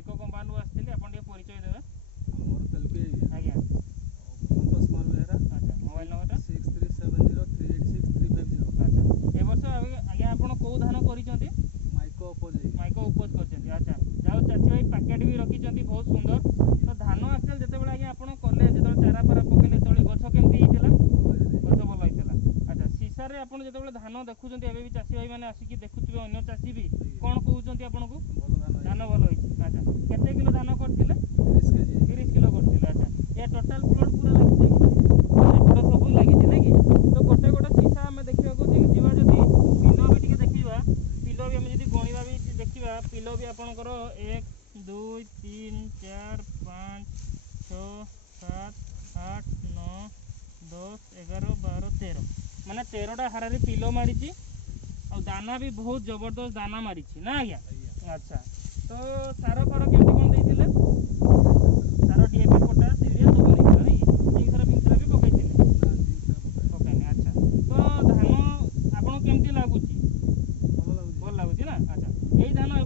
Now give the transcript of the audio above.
micro compound आसते आप परिचय देवे मोर तेलुगु आज्ञा संतोष कुमार बेहरा अच्छा मोबाइल नंबर 6370386350 अच्छा ए वर्ष आज्ञा आप कौ धान कर माइको अपोज माइको उपज कर अच्छा जाओ चाची भाई पैकेट भी रखी बहुत सुंदर तो धान आक्चुअल जिते आज्ञा आप कले जो चारा पारा पकड़े जो गछ केमती होता गछ भल होता अच्छा सीसार आप जो धान देखुं एवं भी चाषी भाई मैंने आसिक देखुवे अगर चाषी भी कौन कहते आपन को धान भल होती अच्छा केते किलो धान करते 30 किलो करते अच्छा ये टोटाल प्लॉट पूरा लगे एपट सब लगी ना कि तो गोटे गोटे सीसा आम देखा जीवा जदि पिलो भी देखा पिलो भी आम जी गणवा भी देखा पिलो भी आपंकर 1 2 3 4 5 6 7 8 9 10 11 12 13 माने 13टा हारे पिलो मारी और दाना भी बहुत जबरदस्त दाना मारी ना आज्ञा अच्छा तो सार फार केमती कौन देते सार डीएपी पोटास यूरिया सब नहीं नहीं जिंक्सर फिंक्सर भी पकई पकईनी अच्छा तो धान आपन केमती लगुच भल लगुच ना अच्छा यही धान ए